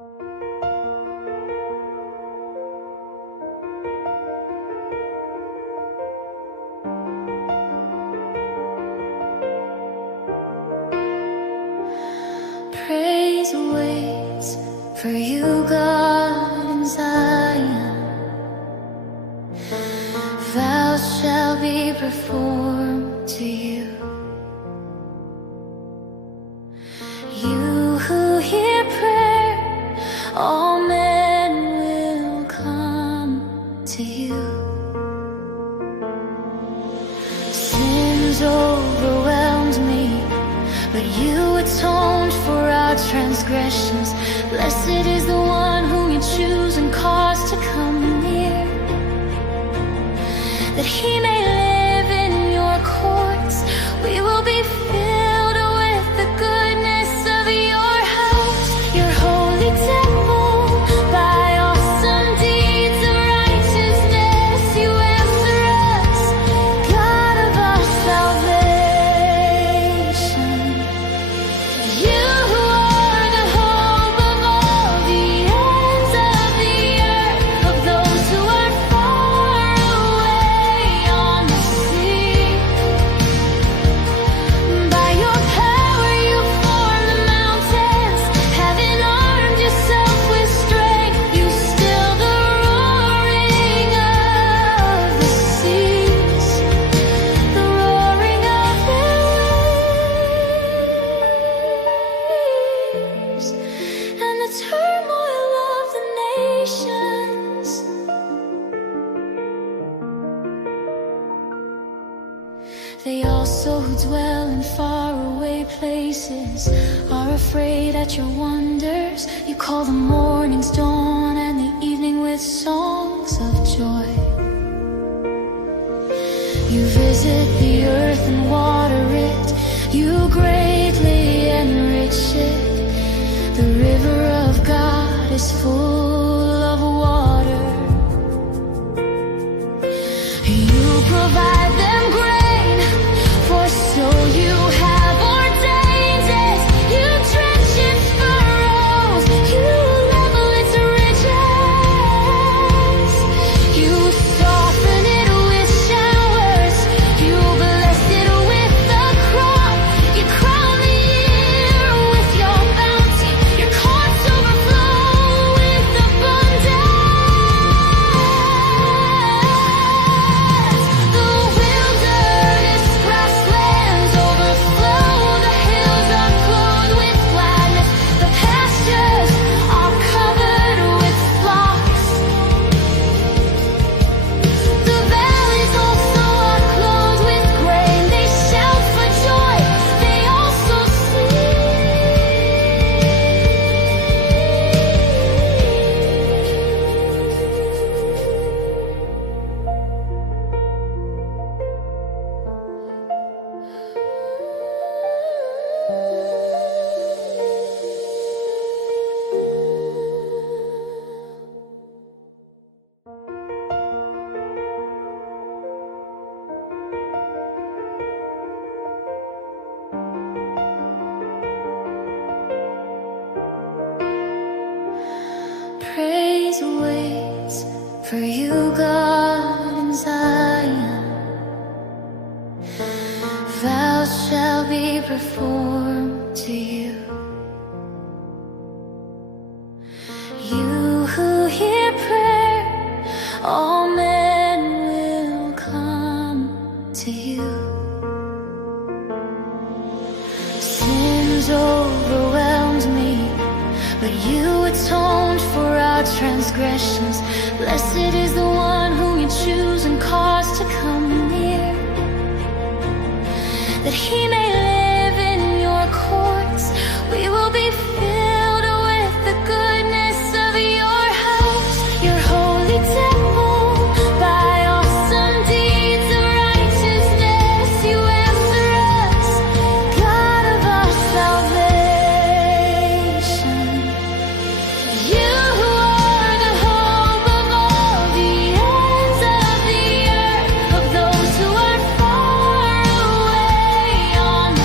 Praise waits for you, God in Zion. Vows shall be performed to you. You who hear prayer, all men will come to you. Sins overwhelmed me, but you atoned for our transgressions. Blessed is the one whom you choose and cause to come near, that he may live in your courts. We will be filled with the goodness of your house, your holy temple. By awesome deeds of righteousness you answer us, God of our salvation. You are the hope of all the ends of the earth, of those who are far away on the sea. By your power you form the mountains, having armed yourself with strength, you still the roaring of the seas, the roaring of their waves, and the turmoil of the nations. They also who dwell in faraway places are afraid at your wonders. You call the morning's dawn and the evening with songs of joy. You visit the earth and water it, you greatly enrich it. The river of God is full of water. You provide them grain, for so you have ordained it. You drench its furrows, you level its ridges. You soften it with showers, you bless it with the crop. You crown the year with your bounty, your courts overflow with abundance. The wilderness grasslands overflow, the hills are clothed with gladness, the pastures are covered with flocks. The valleys also are clothed with grain, they shout for joy, they also praise waits for you, God in Zion. Vows shall be performed to you. You who hear prayer, all men will come to you. Sins overwhelmed me, but you atoned for our transgressions. Blessed is the one whom you choose and cause to come near, that he may live in your courts. We will be filled with the goodness of your house, your holy temple. By awesome deeds of righteousness you answer us, God of our salvation. You are the hope of all the ends of the earth, of those who are far away on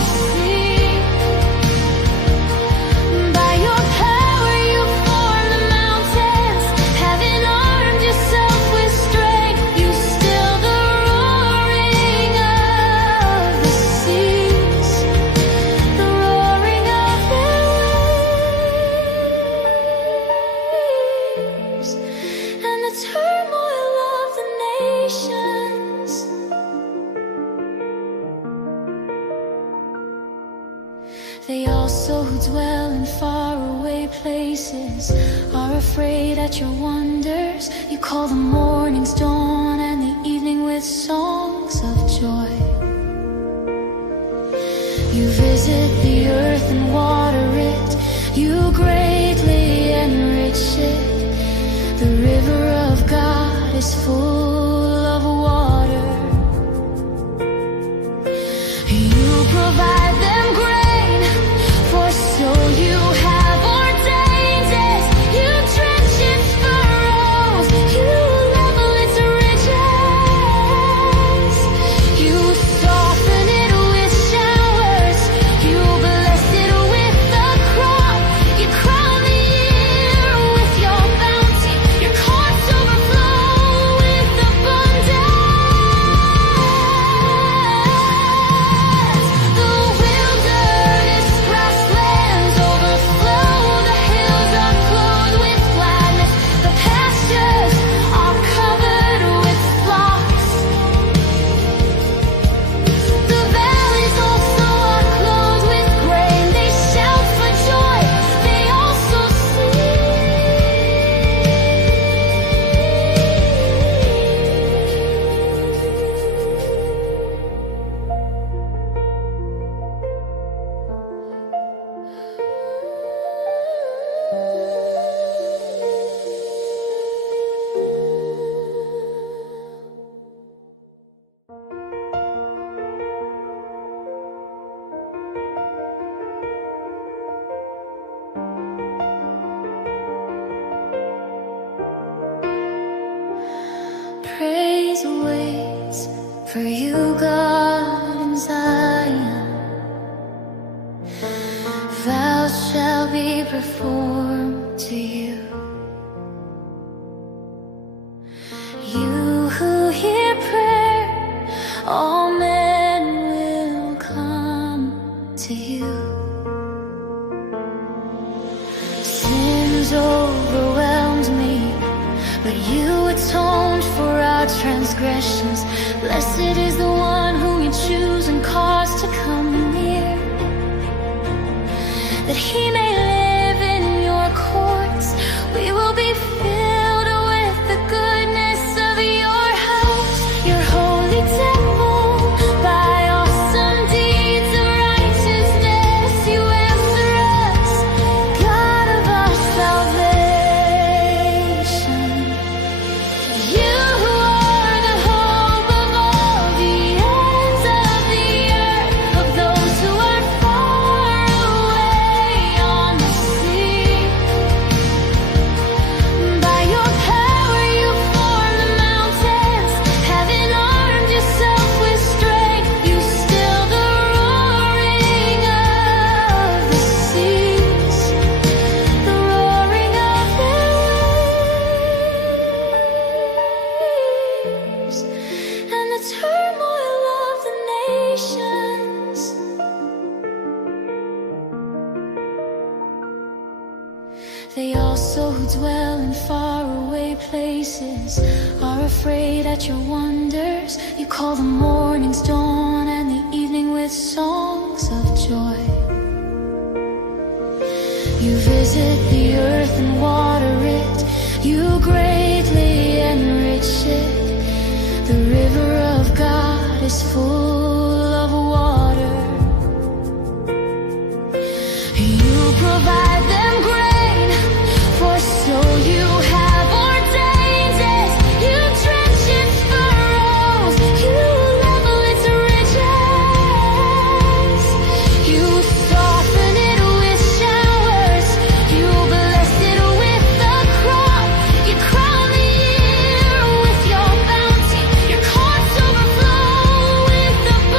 who dwell in faraway places are afraid at your wonders. You call the morning's dawn and the evening with songs of joy. You visit the earth and water it. You greatly enrich it. The river of God is full of water. You provide them grain, for so you have ordained it. You drench its furrows, you level its ridges. You soften it with showers, you bless it with the crop. You crown the year with your bounty, your courts overflow with abundance. The wilderness grasslands overflow, the hills are clothed with gladness, the pastures are covered with flocks. The valleys also are clothed with grain, they shout for joy, they also praise waits for you, God in Zion. Vows shall be performed to you. You who hear prayer, all men will come to you. Sins overwhelmed me, but you atoned for our transgressions. Blessed is the one whom you choose and cause to come near, that he may live in your courts. We will be filled with the goodness of your house, your holy temple. By awesome deeds of righteousness you answer us, God of our salvation. You are the hope of all the ends of the earth, of those who are far away on the sea. By your power you form the mountains, having armed yourself with strength, you still the roaring of the seas, the roaring of their waves, and the turmoil of the nations. They also who dwell in faraway places are afraid at your wonders. You call the morning's dawn and the evening with songs of joy. You visit the earth and water it. You greatly enrich it. The river of God is full of water. You provide them grain, for so you have ordained it. You drench its furrows, you level its ridges. You soften it with showers, you bless it with the crop. You crown the year with your bounty, your courts overflow with abundance.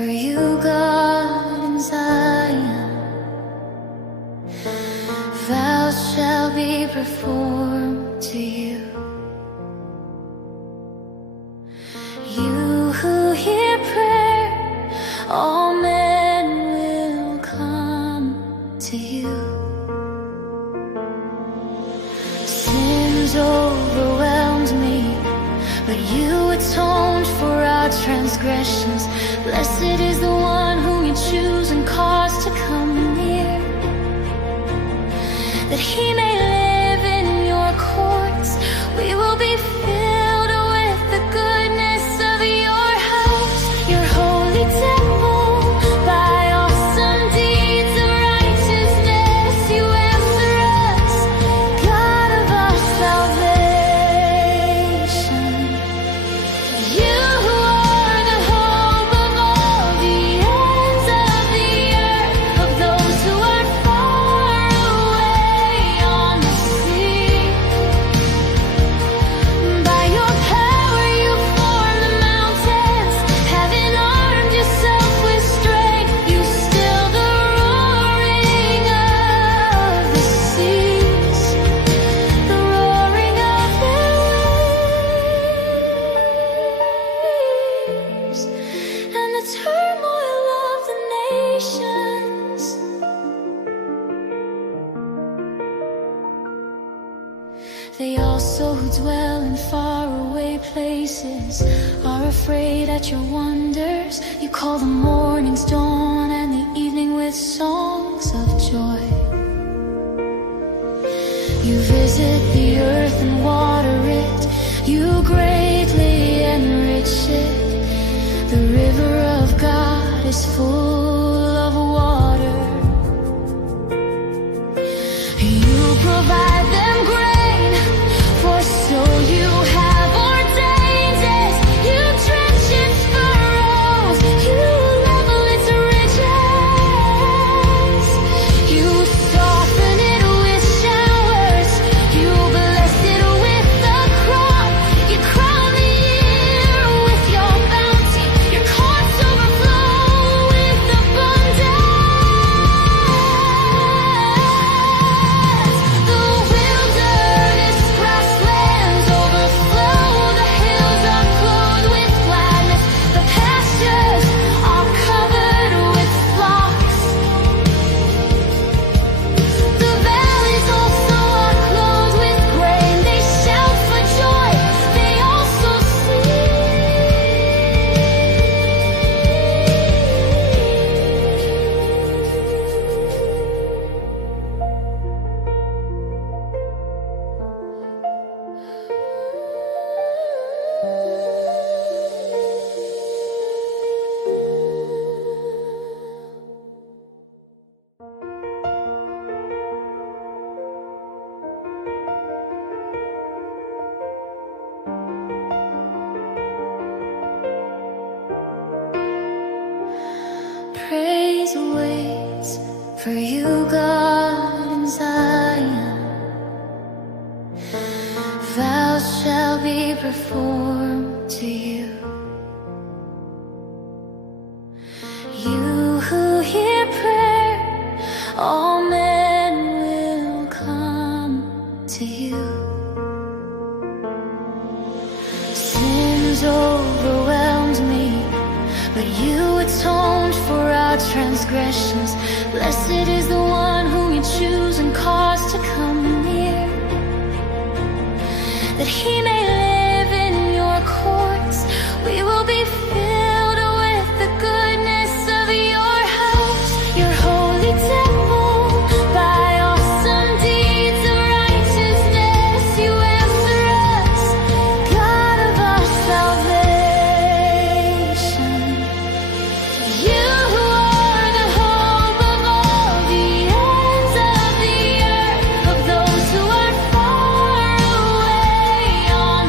for you, God in Zion. Vows shall be performed to you. You who hear prayer, all men will come to you. Sins overwhelmed me, but you atoned for our transgressions. Blessed is the one whom you choose and cause to come near, that he may live in your courts. We will be filled with the goodness of your house, your holy temple. By awesome deeds of righteousness you answer us, God of our salvation. You are the hope of all the ends of the earth, of those who are far away on the sea. By your power you form the mountains, having armed yourself with strength, you still the roaring of the seas, the roaring of their waves, and the turmoil of the nations. They also who dwell in faraway places are afraid at your wonders. You call the morning's dawn and the evening with songs of joy. You visit the earth and water it, you greatly enrich it. The river of God is full of water. You provide them grain, for so you have ordained it. You drench its furrows, you level its ridges. You soften it with showers, you bless it with the crop. You crown the year with your bounty, your courts overflow with abundance. The wilderness grasslands overflow, the hills are clothed with gladness, the pastures are covered with flocks. The valleys also are clothed with grain, they shout for joy, they also sing. Praise waits for you, God in Zion. Vows shall be performed to you. You who hear prayer, all men will come to you. Sins overwhelmed me, but you atoned for our transgressions. Blessed is the one whom you choose and cause to come near, that he may live in your courts. We will be filled with the goodness of your house, your holy temple. By awesome deeds of righteousness you answer us, God of our salvation. You are the hope of all the ends of the earth, of those who are far away on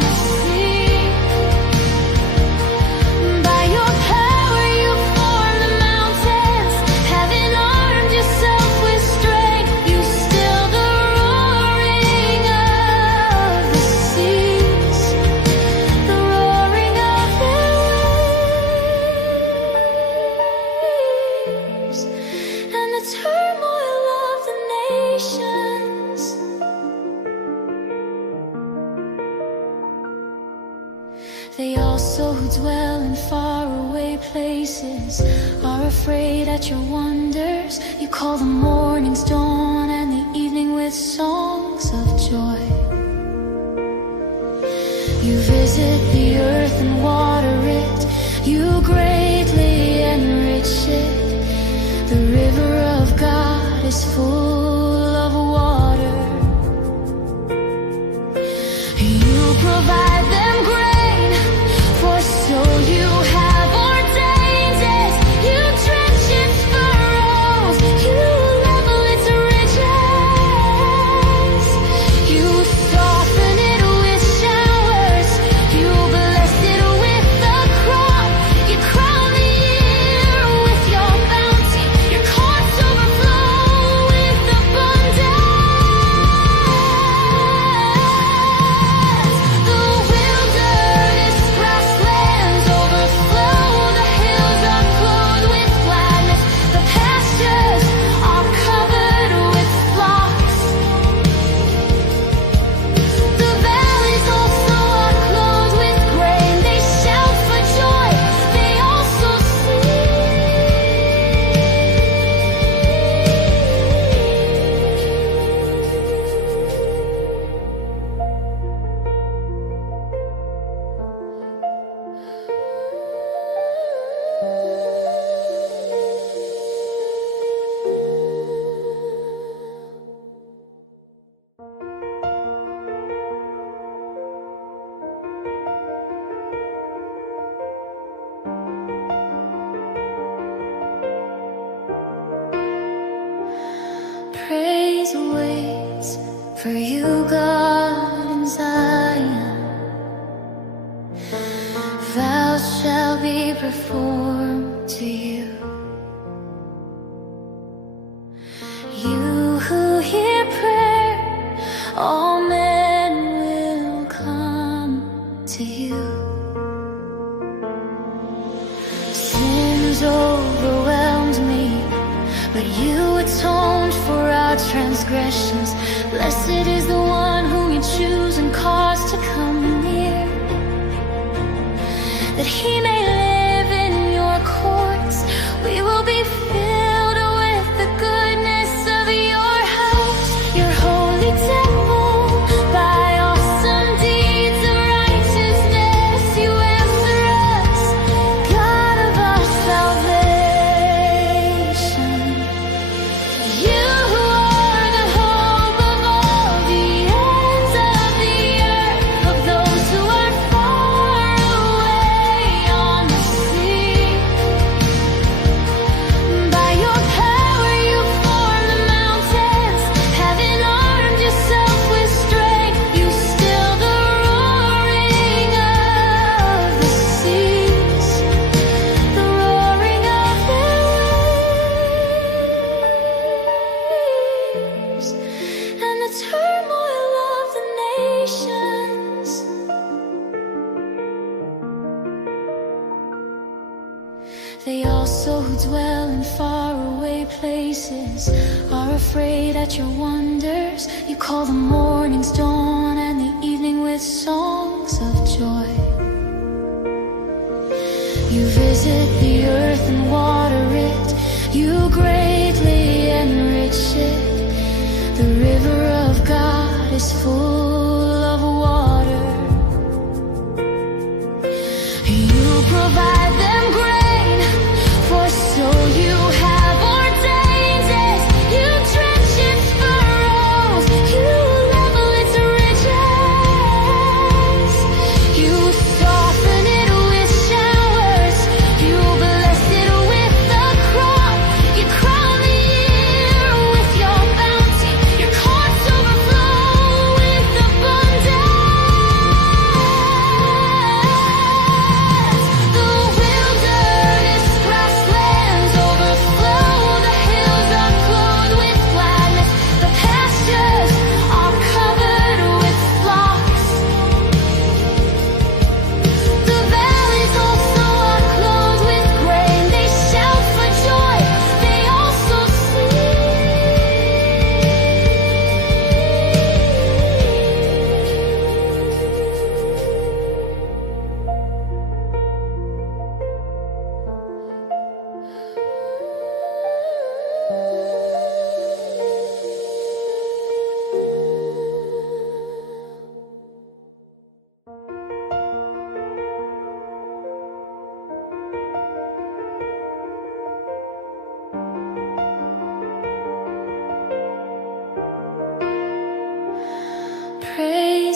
They also who dwell in faraway places are afraid at your wonders. You call the morning's dawn and the evening with songs of joy. You visit the earth and water it. You greatly enrich it. The river of God is full of water. You provide them grain, for so you have ordained it. You drench its furrows, you level its ridges. You soften it with showers, you bless it with the crop. You crown the year with your bounty, your courts overflow with abundance. The wilderness grasslands overflow, the hills are clothed with gladness, the pastures are covered with flocks. The valleys also are clothed with grain, they shout for joy, they also sing. Praise waits for you, God in Zion. Vows shall be performed to you. You who hear prayer, all men will come to you. Sins overwhelmed me, but you atoned for our transgressions. Blessed is the one whom you choose and cause to come near, that he may live in your courts. We will be filled with the goodness of your house, your holy temple. By awesome deeds of righteousness you answer us, God of our salvation. You are the hope of all the ends of the earth, of those who are far away on the sea. By your power you form the mountains, having armed yourself with strength, you still the roaring of the seas, the roaring of their waves, and the turmoil of the nations. They also who dwell in faraway places are afraid at your wonders. You call the morning's dawn and the evening with songs of joy. You visit the earth and water it. You greatly enrich it. The river of God is full of water. You provide them grain, for so you have ordained it. You drench its furrows, you level its ridges. You soften it with showers, you bless it with the crop. You crown the year with your bounty, your courts overflow with abundance.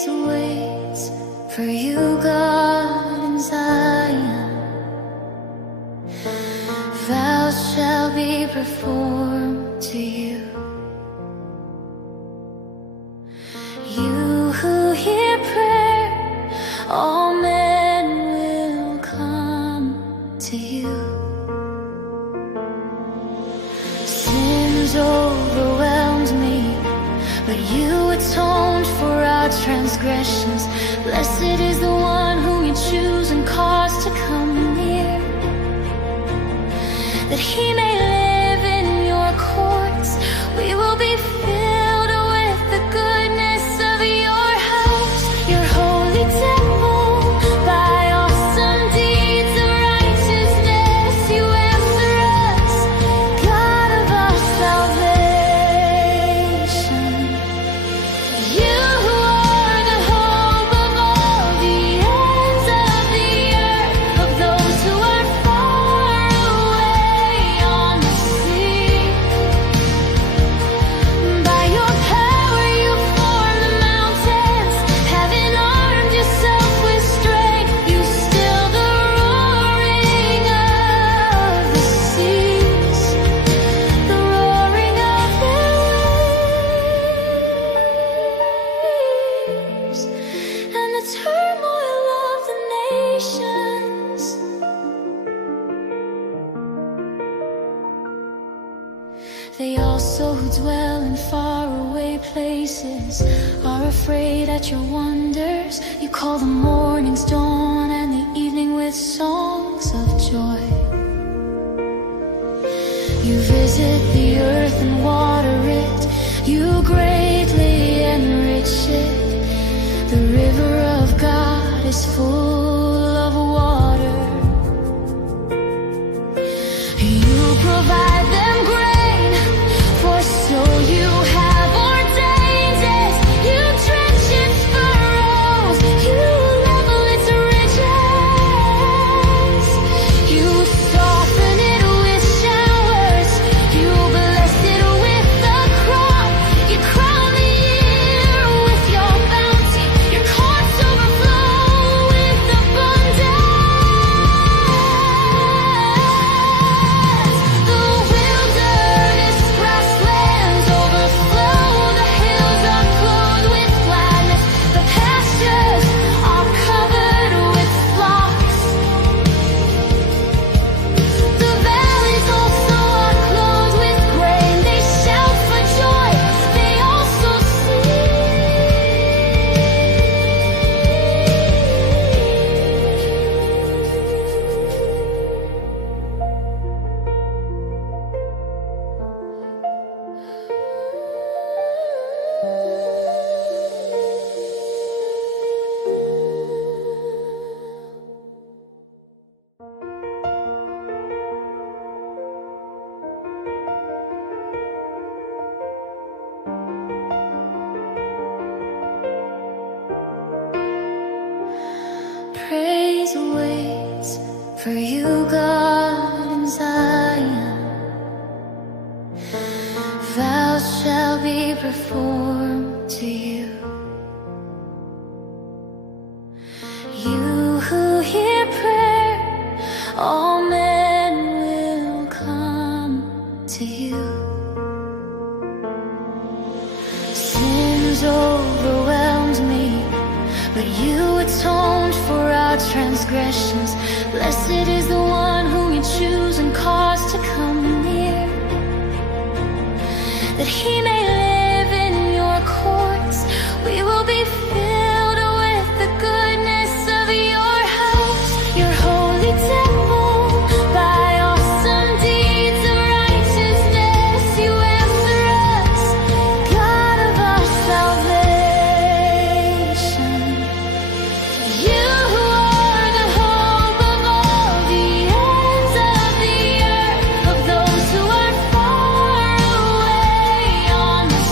Praise waits for you, God in Zion. Vows shall be performed to you. You who hear prayer, all men will come to you. Sins overwhelmed me, but you atoned for our transgressions. Blessed is the one whom you choose and cause to come near, that he may live in your courts. We will be filled with the goodness of your house, your holy temple. By awesome deeds of righteousness you answer us, God of our salvation. You are the hope of all the ends of the earth, of those who are far away on the sea. By your power you form the mountains, having armed yourself with strength, you still the roaring of the seas, the roaring of their waves, and the turmoil of the nations. They also who dwell in faraway places are afraid at your wonders. You call the morning's dawn and the evening with songs of joy. You visit the earth and water it. You greatly enrich it. The river of God is full of water. You provide them grain, for so you have ordained it. You drench its furrows, you level its ridges. You soften it with showers, you bless it with the crop. You crown the year with your bounty, your courts overflow with abundance. The wilderness grasslands overflow, the hills are clothed with gladness, the pastures are covered with flocks. The valleys also are clothed with grain, they shout for joy, they also praise waits for you, God in Zion. Vows shall be performed to you. You who hear prayer, all men will come to you. Sins overwhelmed me, but you atoned for our transgressions. Blessed is the one whom you choose and cause to come near, that he may live in your courts. We will be filled with the goodness of your house, your holy temple. By awesome deeds of righteousness you answer us, God of our salvation. You are the hope of all the ends of the earth, of those who are far away on the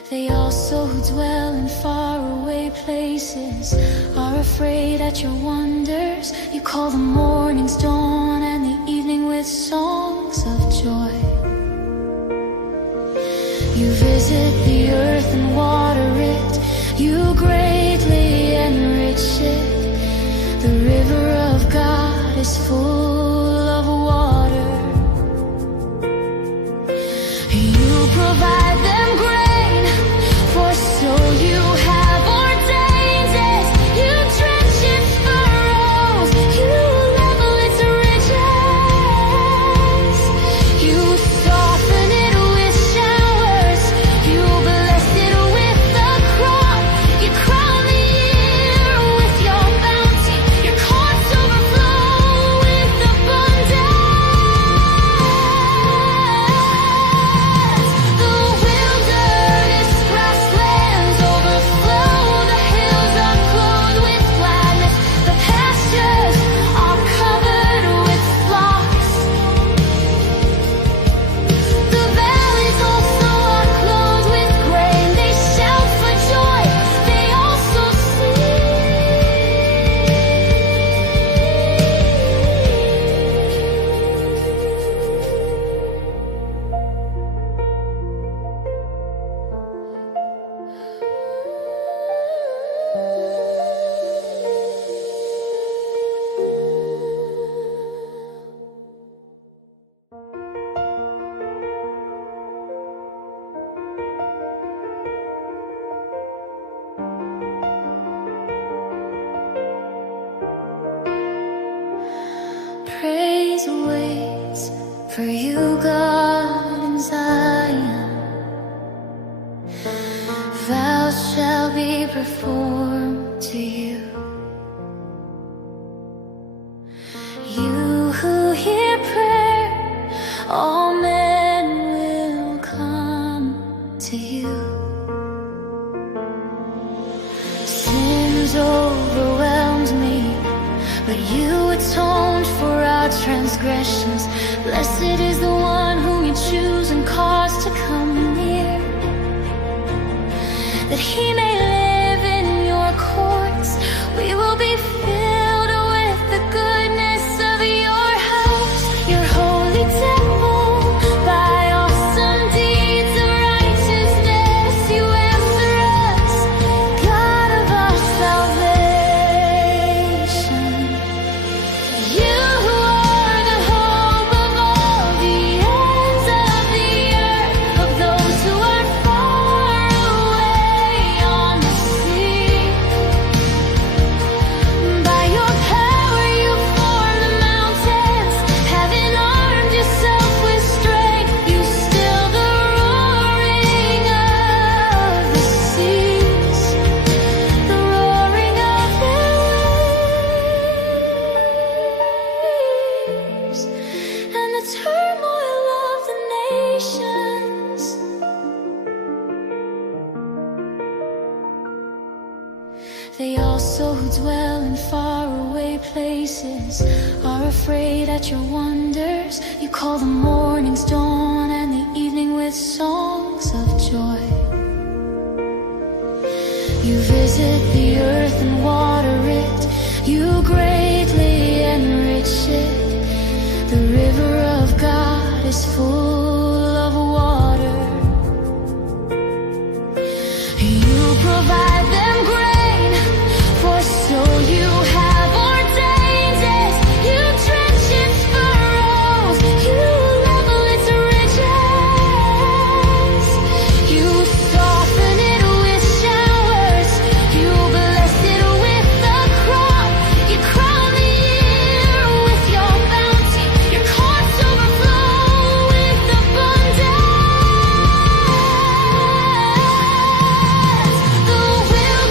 They also who dwell in faraway places are afraid at your wonders. You call the morning's dawn and the evening with songs of joy. You visit the earth and water it. You greatly enrich it. The river of God is full of water. You provide them grain, for so you have ordained it. You drench its furrows, you level its ridges. You soften it with showers, you bless it with the crop. You crown the year with your bounty, your courts overflow with abundance. The wilderness grasslands overflow, the hills are clothed with gladness, the pastures are covered with flocks. The valleys also are clothed with grain, they shout for joy, they also sing. Praise waits for you, God in Zion. Vows shall be performed to you. You who hear prayer, all men will come to you. Sins overwhelmed me, but you atoned for our transgressions. Blessed is the one whom you choose and cause to come near, that he may live in your courts. We will be filled with the goodness of your house, your holy temple. By awesome deeds of righteousness you answer us, God of our salvation. You are the hope of all the ends of the earth, of those who are far away on the sea. By your power you form the mountains, having armed yourself with strength, you still the roaring of the seas, the roaring of their waves, and the turmoil of the nations. They also who dwell in faraway places are afraid at your wonders. You call the morning's dawn and the evening with songs of joy. You visit the earth and water it. You greatly enrich it. The river of God is full of water. You provide them grain, for so you have ordained it. You drench its furrows, you level its ridges. You soften it with showers, you bless it with the crop. You crown the year with your bounty, your courts overflow with abundance. The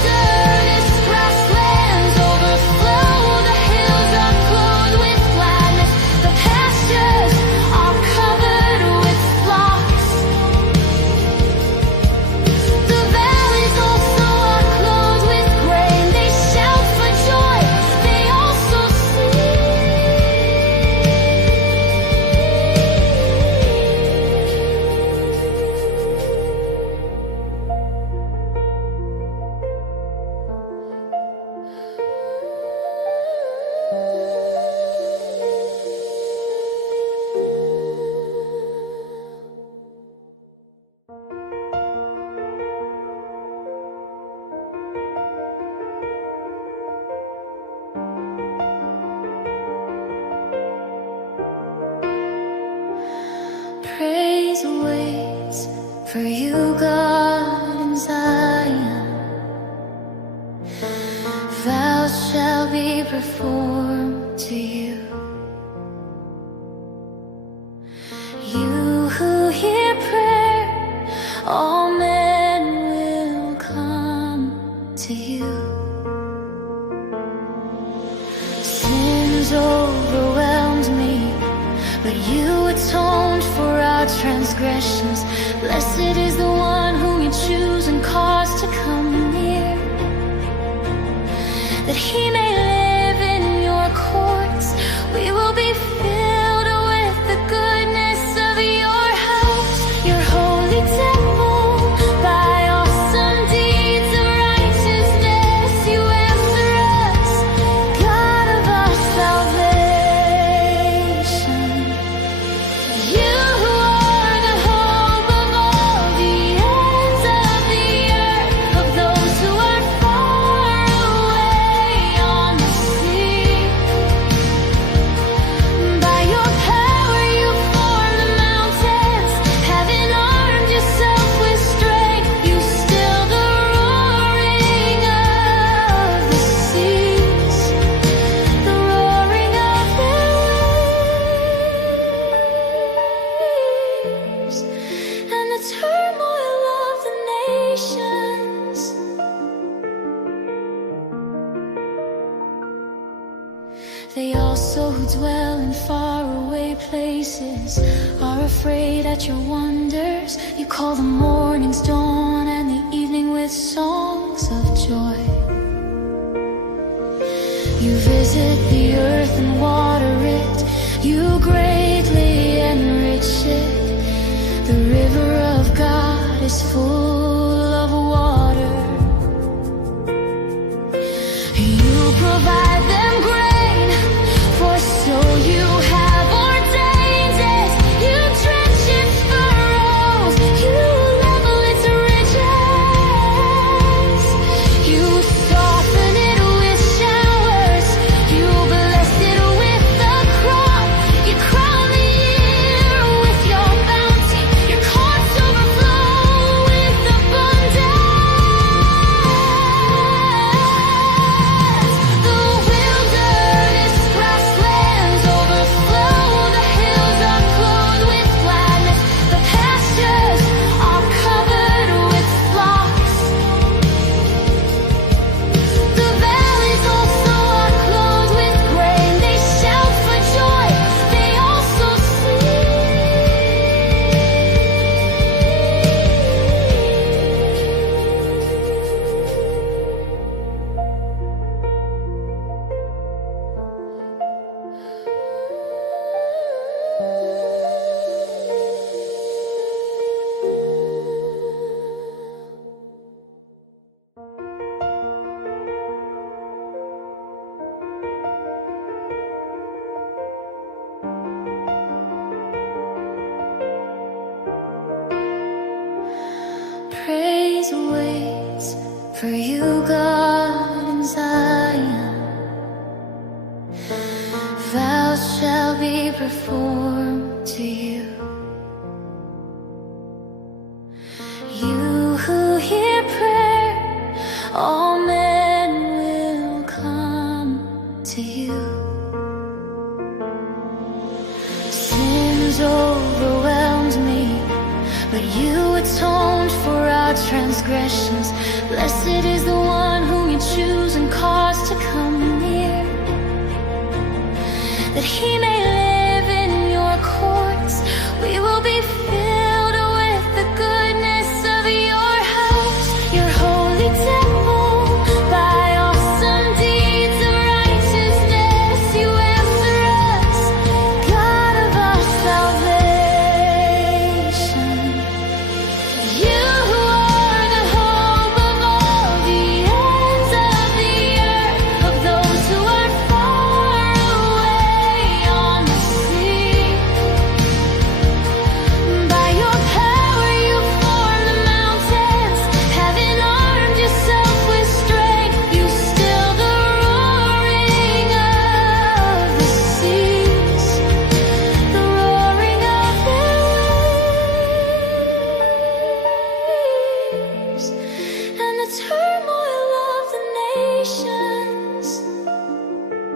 performed to you. You who hear prayer, all men will come to you. Sins overwhelmed me, but you atoned for our transgressions. Blessed is the one whom you choose and cause to come near, that he may live in your courts. We will be filled with the goodness of your house, your holy temple. By awesome deeds of righteousness you answer us, God of our salvation. You are the hope of all the ends of the earth, of those who are far away on the sea. By your power you form the mountains, having armed yourself with strength. You still the roaring of the seas, the roaring of their waves, and the turmoil of the nations. They also who dwell in faraway places are afraid at your wonders. You call the morning's dawn and the evening with songs of joy. You visit the earth and water it. You greatly enrich it. The river of God is full of water. You provide them grain, for so you have ordained it. You drench its furrows, you level its ridges. You soften it with showers, you bless it with the crop. You crown the year with your bounty, your courts overflow with abundance. The wilderness grasslands overflow, the hills are clothed with gladness, the pastures are covered with flocks. The valleys also are clothed with grain, they shout for joy, they also praise waits for you, God in Zion. Vows shall be performed to you. You who hear prayer, all men will come to you. Sins overwhelmed me, but you atoned for our transgressions. Blessed is the one whom you choose and cause to come near, that he may live in your courts. We will be filled with the goodness of your house, your holy temple. By awesome deeds of righteousness you answer us, God of our salvation. You are the hope of all the ends of the earth, of those who are far away on the sea. By your power you form the mountains, having armed yourself with strength. You still the roaring of the seas, the roaring of their waves, and the turmoil of the nations.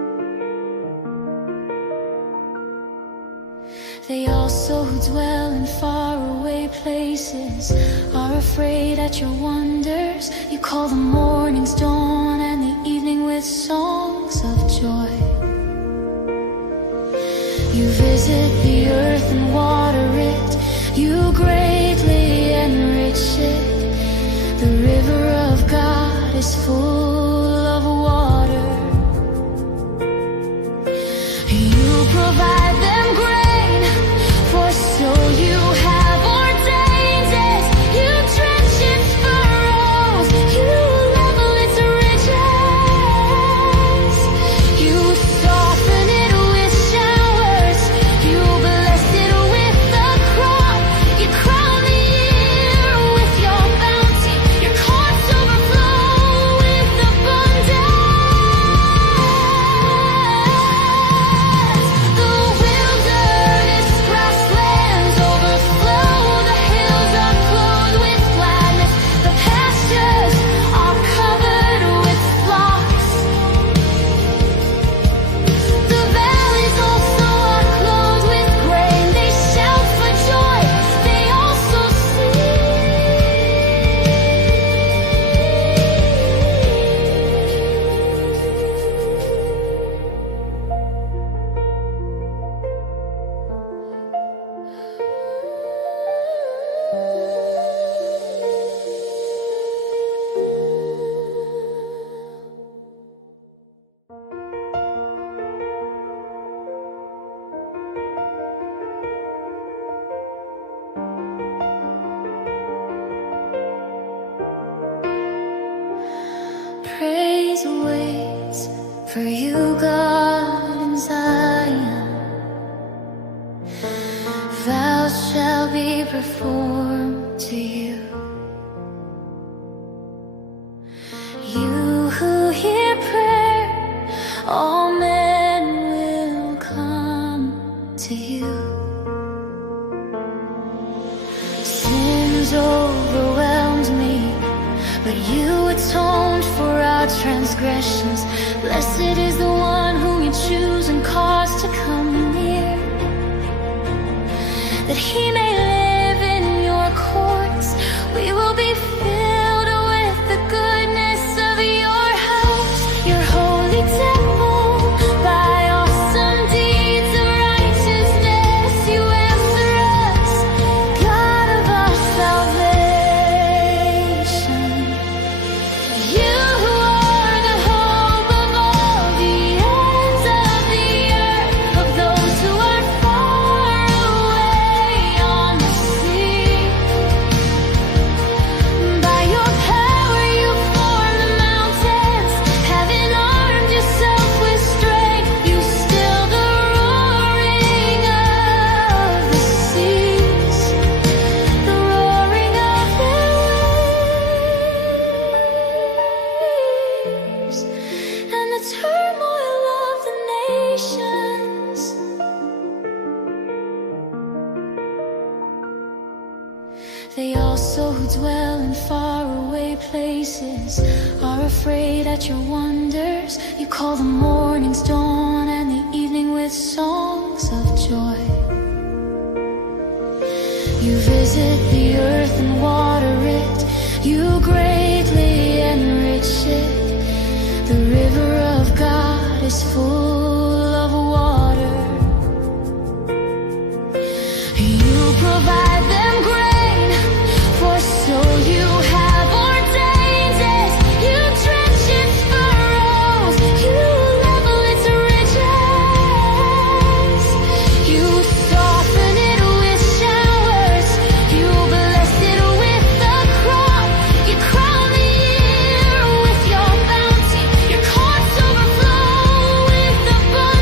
places are afraid at your wonders. You call the morning's dawn and the evening with songs of joy. You visit the earth and water it. You greatly enrich it. The river of God is full of water. You provide them grain, for so you have ordained it. You drench its furrows, you level its ridges. You soften it with showers, you bless it with the crop. You crown the year with your bounty, your courts overflow with abundance. The wilderness grasslands overflow, the hills are clothed with gladness, the pastures are covered with flocks. The valleys also are clothed with grain, they shout for joy, they also sing. Praise waits for you, God in Zion. Vows shall be performed to you. You who hear prayer, all men will come to you. Sins overwhelmed me, but you atoned for our transgressions. Blessed is the one whom you choose and cause to come near, that he may live in your courts. We will be filled with the goodness of your house, your holy temple. By awesome deeds of righteousness you answer us, God of our salvation. You are the hope of all the ends of the earth, of those who are far away on the sea. By your power you form the mountains, having armed yourself with strength, you still the roaring of the seas, the roaring of their waves, and the turmoil of the nations. They also who dwell in faraway places are afraid at your wonders. You call the morning's dawn and the evening with songs of joy. You visit the earth and water it. You greatly enrich it. The river of God is full of water. You provide them grain, for so you have ordained it. You drench its furrows, you level its ridges. You soften it with showers, you bless it with the crop. You crown the year with your bounty, your courts overflow with abundance.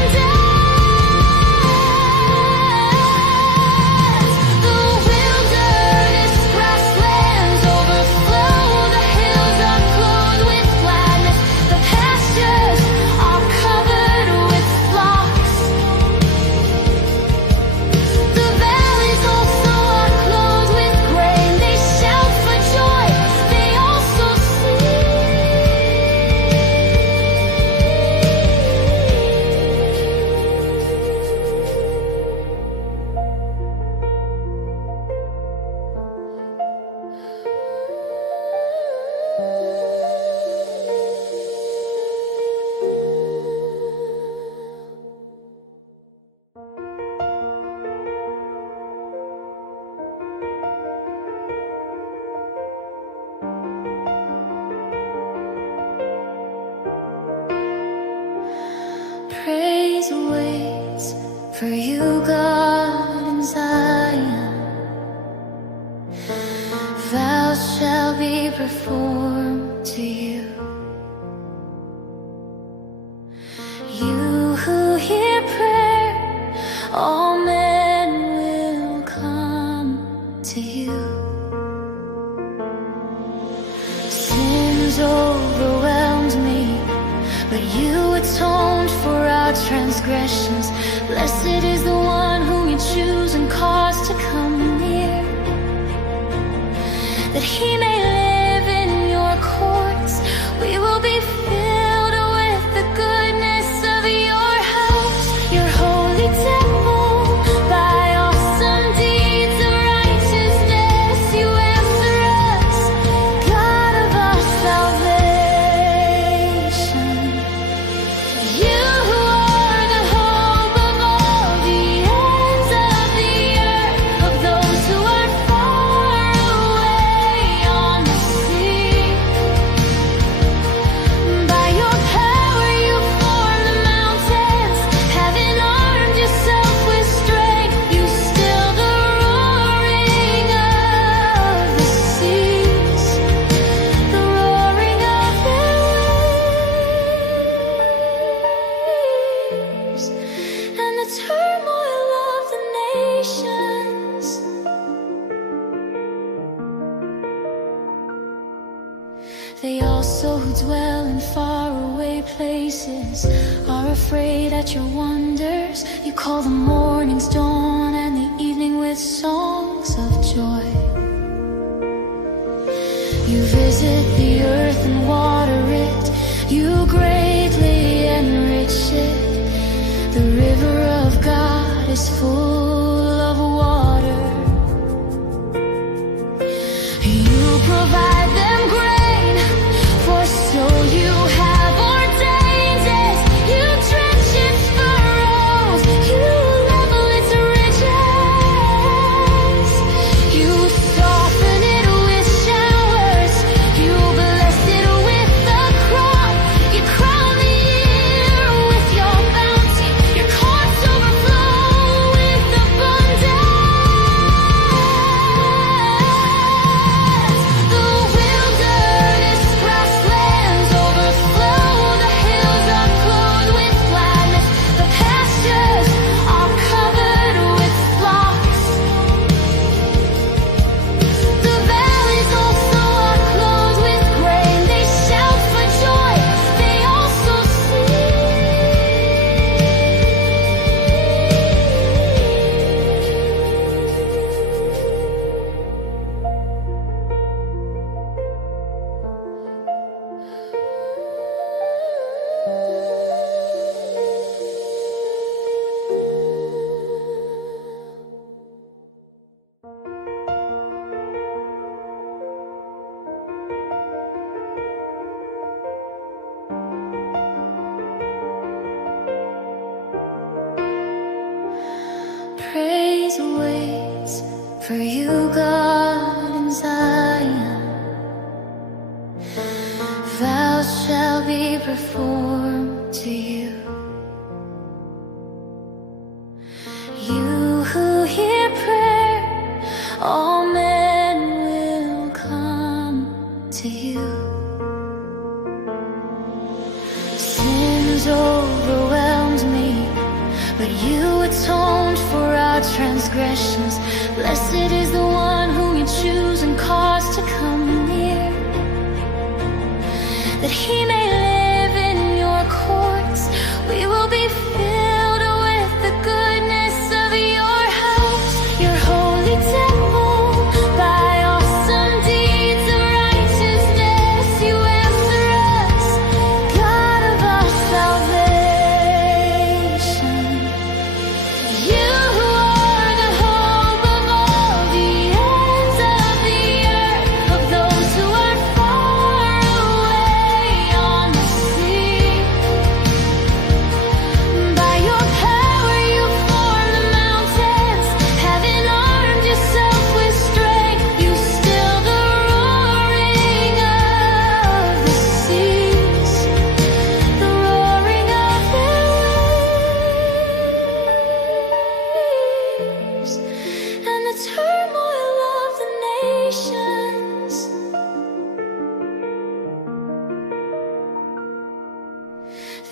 for you, God in Zion. Vows shall be performed to you. You who hear prayer, all men will come to you. Sins overwhelmed me, but you atoned for our transgressions. Blessed is the one whom you choose and cause to come near, that he may live in your courts. We will be filled with the goodness of your house, your holy temple. By awesome deeds of righteousness you answer us, God of our salvation. You are the hope of all the ends of the earth, of those who are far away on the sea. By your power you form the mountains, having armed yourself with strength, you still the roaring of the seas, the roaring of their waves, and the turmoil of the nations. They also who dwell in faraway places are afraid at your wonders. You call the morning's dawn and the evening with songs of joy. You visit the earth and water it, you greatly enrich it. The river of God is full of water. You provide them grain, for so you have ordained it. You drench its furrows, you level its ridges. You soften it with showers, you bless it with the crop. You crown the year with your bounty, your courts overflow with abundance. The wilderness grasslands overflow, the hills are clothed with gladness, the pastures are covered with flocks. The valleys also are clothed with grain, they shout for joy, they also sing. Praise waits for you, God in Zion. Vows shall be performed to you. You who hear prayer, all men will come to you. Sins overwhelmed me, but you atoned for our transgressions. Blessed is the one whom you choose and cause to come near, that he may live in your courts. We will be filled with the goodness of your house, your holy temple. By awesome deeds of righteousness you answer us, God of our salvation. You are the hope of all the ends of the earth, of those who are far away on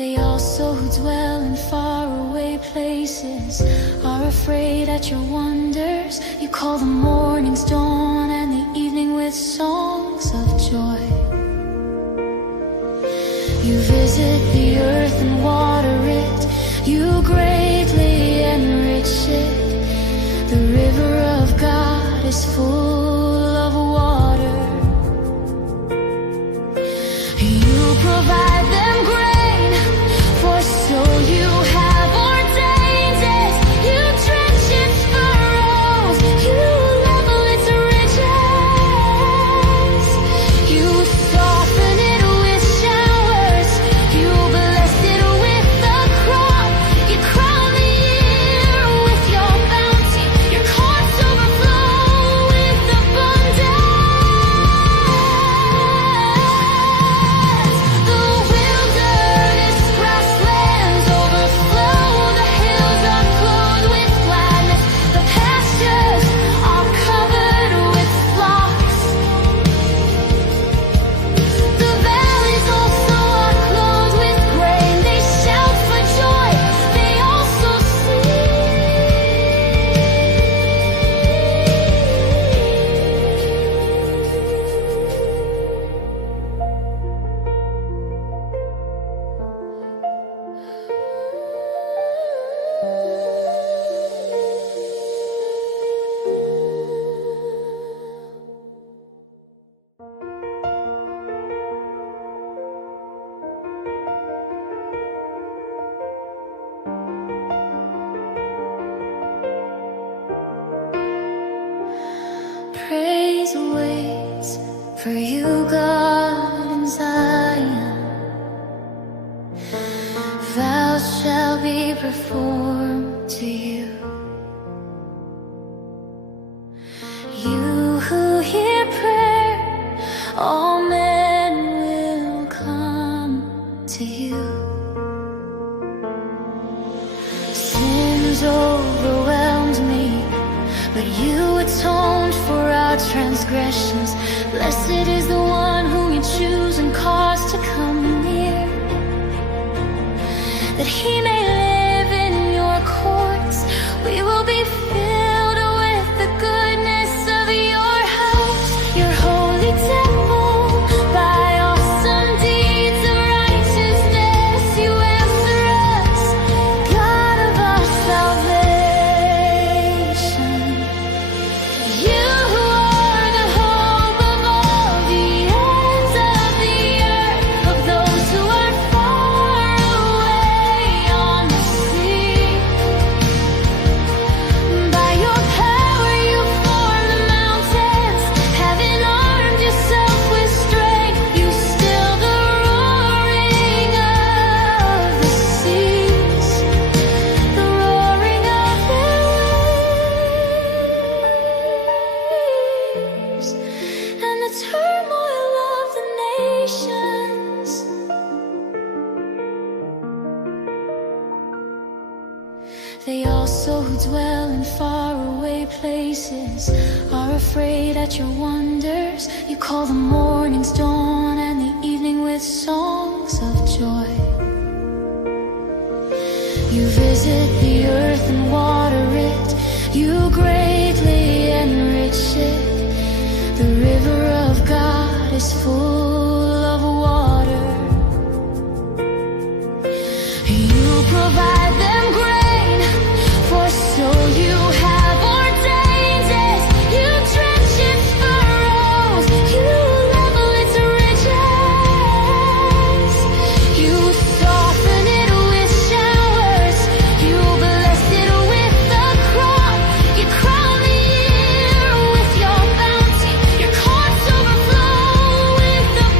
They also who dwell in faraway places are afraid at your wonders. You call the morning's dawn and the evening with songs of joy. You visit the earth and water it. You greatly enrich it. The river of God is full of water. You provide them grain, for so you have ordained it. You drench its furrows, you level its ridges. You soften it with showers, you bless it with the crop. You crown the year with your bounty, your courts overflow with abundance. The wilderness grasslands overflow, the hills are clothed with gladness, the pastures are covered with flocks. The valleys also are clothed with grain, they shout for joy, they also sing. Praise waits for you, God in Zion. Vows shall be performed to you. You who hear prayer, all men will come to you. Sins overwhelmed me, but you atoned for our transgressions. Blessed is the one whom you choose and cause to come near, that he may live in your courts. We will be filled with the goodness of your house, your holy temple. By awesome deeds of righteousness you answer us, God of our salvation. You are the hope of all the ends of the earth, of those who are far away on the sea. By your power you form the mountains, having armed yourself with strength, you still the roaring of the seas, the roaring of their waves, and the turmoil of the nations. They also who dwell in faraway places are afraid at your wonders. You call the morning's dawn and the evening with songs of joy. You visit the earth and water it. You greatly enrich it. The river of God is full of water. You provide them grain, for so you have ordained it. You drench its furrows, you level its ridges. You soften it with showers, you bless it with the crop. You crown the year with your bounty, your courts overflow with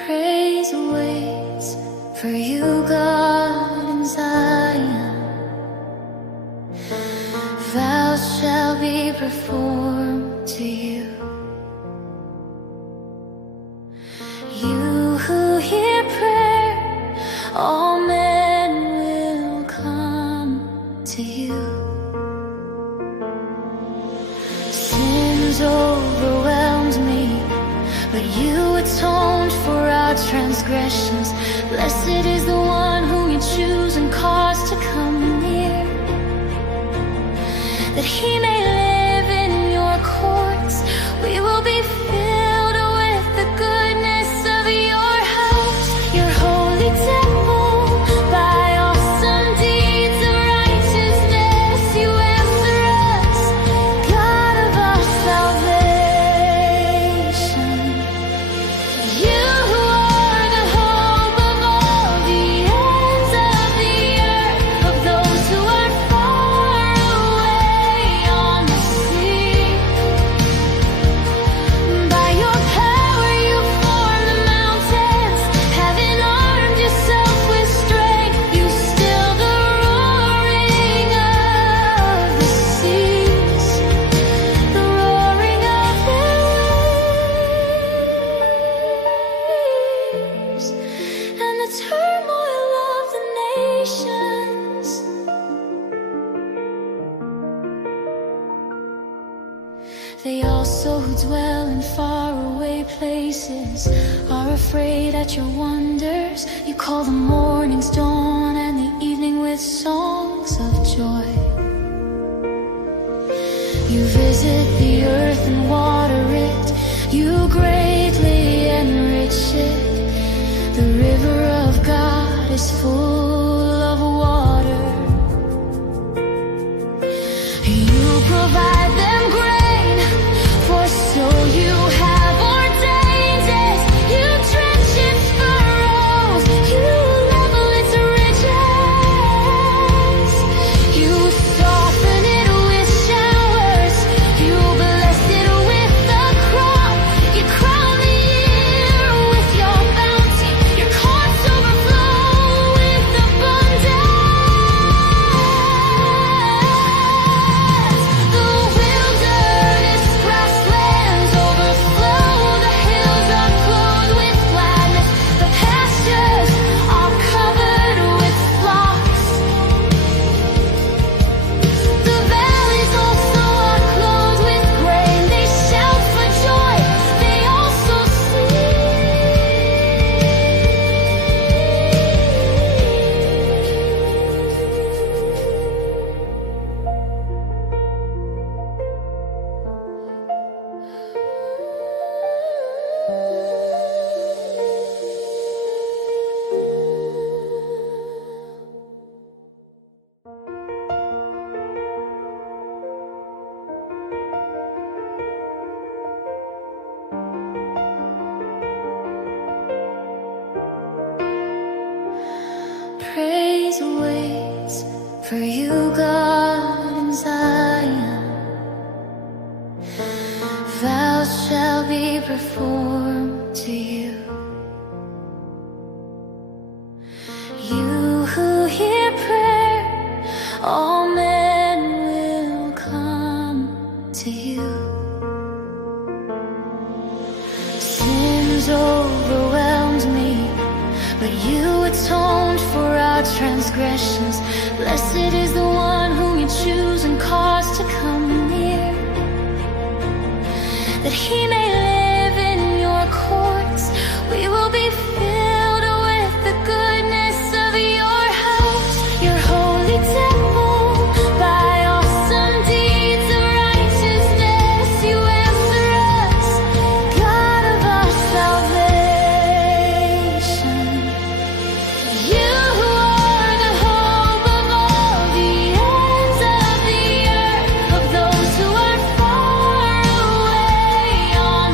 Praise waits for you, God in Zion. Vows shall be performed to you. You who hear prayer, all men will come to you. Sins overwhelmed me, but you atoned for our transgressions. Blessed is the one whom you choose and cause to come near, that he may live in your courts. We will be filled with the goodness of your house, your holy temple. By awesome deeds of righteousness you answer us, God of our salvation. You are the hope of all the ends of the earth, of those who are far away on the sea. By your power you form the mountains, having armed yourself with strength. You still the roaring of the seas, the roaring of their waves, and the turmoil of the nations. They also who dwell in faraway places are afraid at your wonders. You call the morning's dawn and the evening with songs of joy. You visit the earth and water it. You greatly enrich it. The river of God is full of water. You provide them grain, for so you have ordained it. You drench its furrows, you level its ridges. You soften it with showers, you bless it with the crop. You crown the year with your bounty, your courts overflow with abundance. The wilderness grasslands overflow, the hills are clothed with gladness, the pastures are covered with flocks. The valleys also are clothed with grain, they shout for joy, they also sing. Praise waits for you, God in Zion. Vows shall be performed to you. You who hear prayer, all men will come to you. Sins overwhelmed me, but you atoned for our transgressions. Blessed is the one whom you choose and cause to come near, that he may live in your courts. We will be filled with the goodness of your house, your holy temple. By awesome deeds of righteousness you answer us, God of our salvation. You are the hope of all the ends of the earth, of those who are far away on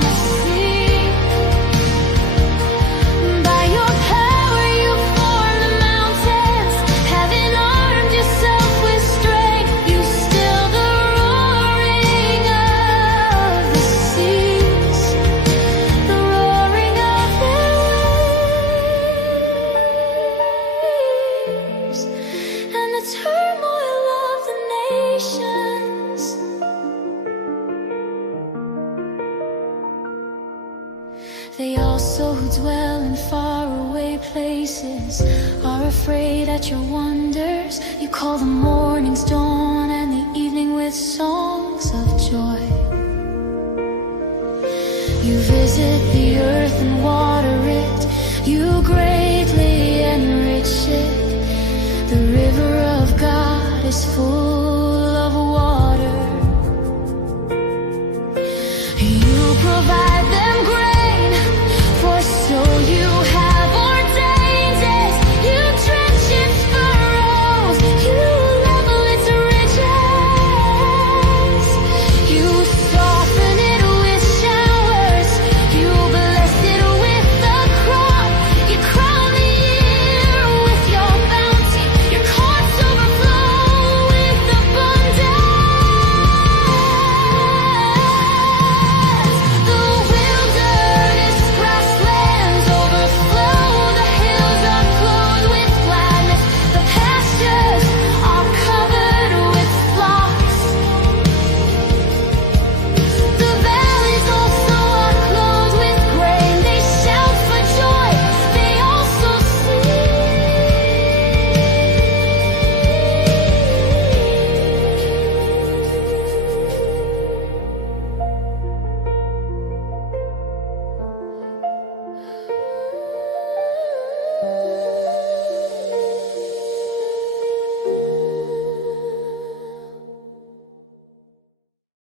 faces are afraid at your wonders. You call the morning's dawn and the evening with songs of joy. You visit the earth and water it. You greatly enrich it. The river of God is full